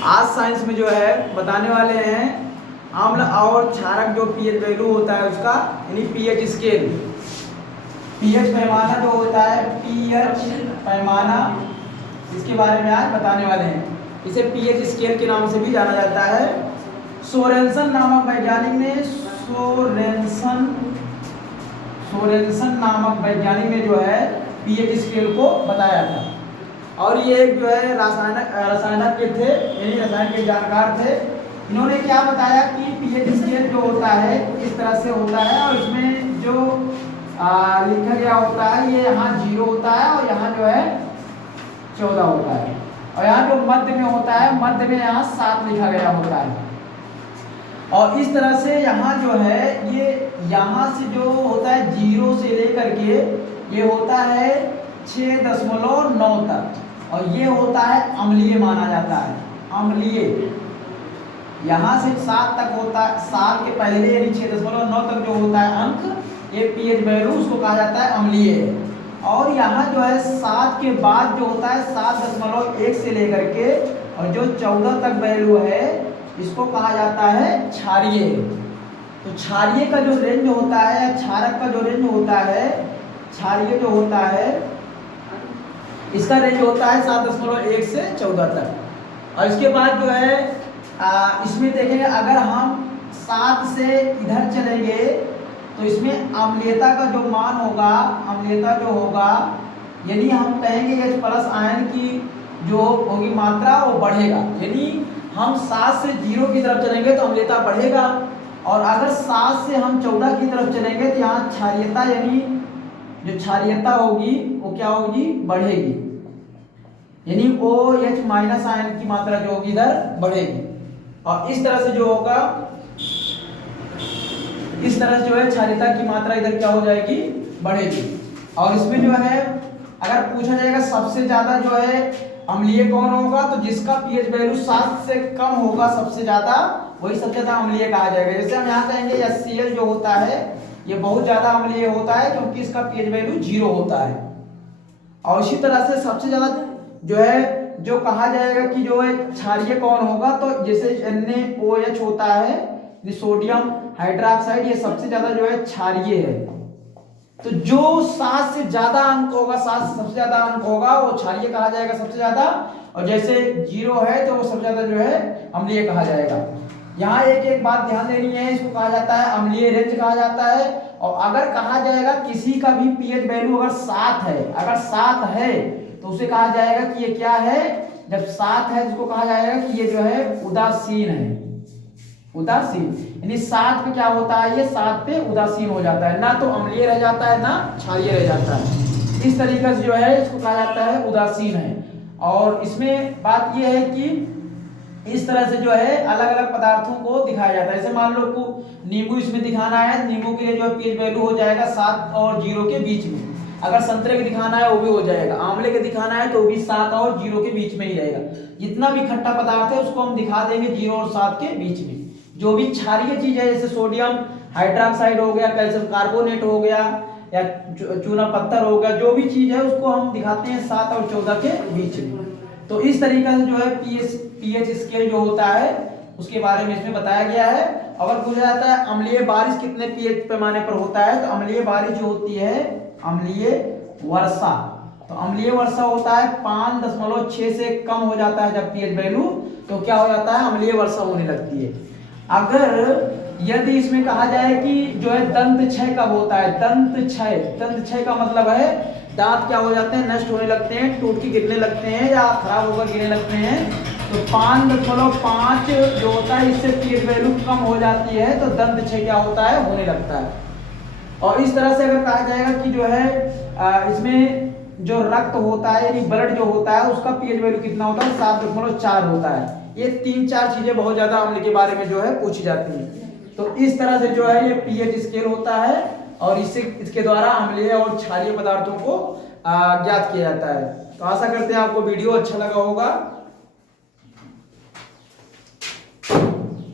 आज साइंस में जो है बताने वाले हैं अम्ल और क्षारक जो पीएच वैल्यू होता है उसका, यानी पीएच स्केल, पीएच पैमाना जो होता है, पीएच पैमाना, इसके बारे में आज बताने वाले हैं। इसे पीएच स्केल के नाम से भी जाना जाता है। सोरेनसन नामक वैज्ञानिक ने सोरेनसन नामक वैज्ञानिक ने जो है पीएच स्केल को बताया था। और ये एक जो है रसायनक के थे, यानी रसायन के जानकार थे। इन्होंने क्या बताया कि पीएच स्केल जो होता है इस तरह से होता है, और इसमें जो लिखा गया होता है ये यहाँ 0 होता है और यहाँ जो है 14 होता है, और यहाँ जो मध्य में होता है, मध्य में यहाँ 7 लिखा गया होता है। और इस तरह से यहाँ जो है ये यहाँ से जो होता है 0 से लेकर के ये होता है 6.9 तक, और ये होता है अम्लीय माना जाता है, अम्लीय। यहाँ से 7 तक होता है, 7 के पहले यानी 6.9 तक जो होता है अंक, ये पीएच वैल्यू उसको कहा जाता है अम्लीय। और यहाँ जो है 7 के बाद जो होता है 7.1 से लेकर के और जो 14 तक वैल्यू है इसको कहा जाता है क्षारीय। तो क्षारीय का जो रेंज होता है, क्षारक का जो रेंज होता है, क्षारीय जो होता है इसका रेंज होता है 7.1 से 14 तक। और इसके बाद जो है इसमें देखेंगे, अगर हम 7 से इधर चलेंगे तो इसमें अम्लीयता का जो मान होगा, अम्लीयता जो होगा, यदि हम कहेंगे H प्लस आयन की जो होगी मात्रा वो बढ़ेगा, यानी हम 7 से 0 की तरफ चलेंगे तो अम्लीयता बढ़ेगा, और अगर 7 से हम 14 की तरफ चलेंगे तो यहाँ क्षारीयता यानी जो क्षारीयता होगी वो क्या होगी, बढ़ेगी, यानी OH माइनस आयन की मात्रा जो होगी इधर बढ़ेगी। और इस तरह से जो होगा, इस तरह से जो है क्षारीयता की मात्रा इधर क्या हो जाएगी, बढ़ेगी। और इसमें जो है अगर पूछा जाएगा सबसे ज्यादा जो है अम्लीय कौन होगा, तो जिसका पीएच वैल्यू 7 से कम होगा सबसे ज्यादा, वही सबसे ज्यादा अम्लीय कहा जाएगा। जैसे हम यहाँ कहेंगे HCl जो होता है ये बहुत ज्यादा अम्लीय होता है क्योंकि इसका पीएच वैल्यू 0 होता है। और इसी तरह से सबसे ज्यादा जो है जो कहा जाएगा कि जो है क्षारीय कौन होगा, तो जैसे NaOH होता है, सोडियम हाइड्रोक्साइड, ये सबसे ज्यादा जो है क्षारीय है। तो जो 7 से ज्यादा अंक होगा, 7 से सबसे ज्यादा अंक होगा वो क्षारीय कहा जाएगा सबसे ज्यादा, और जैसे 0 है तो वो सबसे ज्यादा जो है अम्लीय कहा जाएगा। यहाँ एक एक बात ध्यान देनी है, इसको कहा जाता है अम्लीय रेंज कहा जाता है। और अगर कहा जाएगा किसी का भी पीएच वैल्यू अगर 7 है, अगर 7 है तो उसे कहा जाएगा कि ये क्या है, जब 7 है इसको कहा जाएगा कि ये जो है उदासीन है, उदासीन, यानी 7 पे क्या होता है, ये 7 पे उदासीन हो जाता है, ना तो अम्लीय रह जाता है ना क्षारीय रह जाता है। इस तरीके से जो है इसको कहा जाता है उदासीन है। और इसमें बात ये है कि इस तरह से जो है अलग अलग पदार्थों को दिखाया जाता है। जैसे मान लो को नींबू इसमें दिखाना है, नींबू के लिए जो है पीएच वैल्यू हो जाएगा 7 और 0 के बीच में। अगर संतरे के दिखाना है वो भी हो जाएगा, आंवले के दिखाना है तो भी 7 और 0 के बीच में ही रहेगा। जितना भी खट्टा पदार्थ है उसको हम दिखा देंगे 0 और 7 के बीच में। जो भी क्षारीय चीज है जैसे सोडियम हाइड्रोक्साइड हो गया, कैल्शियम कार्बोनेट हो गया, या चूना पत्थर हो गया, जो भी चीज है उसको हम दिखाते हैं 7 और 14 के बीच में। तो इस तरीके से जो है पीएच स्केल जो होता है उसके बारे में इसमें बताया गया है। अगर पूछा जाता है अम्लीय बारिश कितने पीएच पैमाने पर होता है, तो अम्लीय बारिश जो होती है, अम्लीय वर्षा, तो अम्लीय वर्षा होता है 5.6 से कम हो जाता है जब पीएच वैल्यू, तो क्या हो जाता है, अम्लीय वर्षा होने लगती है। अगर यदि इसमें कहा जाए कि जो है दंत क्षय कब होता है, दंत क्षय का मतलब है दांत क्या हो जाते हैं, नष्ट होने लगते हैं, टूट के गिरने लगते हैं या खराब होकर गिरने लगते हैं। तो 5.5 जो होता है इससे पीएच वैल्यू कम हो जाती है तो दंत क्षय क्या होता है, होने लगता है। और इस तरह से अगर कहा जाएगा कि जो है इसमें जो रक्त होता है यानी ब्लड जो होता है उसका पीएच वैल्यू कितना होता है, 7.4 होता है। ये 3-4 चीजें बहुत ज्यादा अम्ल के बारे में जो है पूछी जाती हैं। तो इस तरह से जो है ये पीएच स्केल होता है, और इसके द्वारा अम्लीय और क्षारीय पदार्थों को ज्ञात किया जाता है। तो आशा करते हैं आपको वीडियो अच्छा लगा होगा।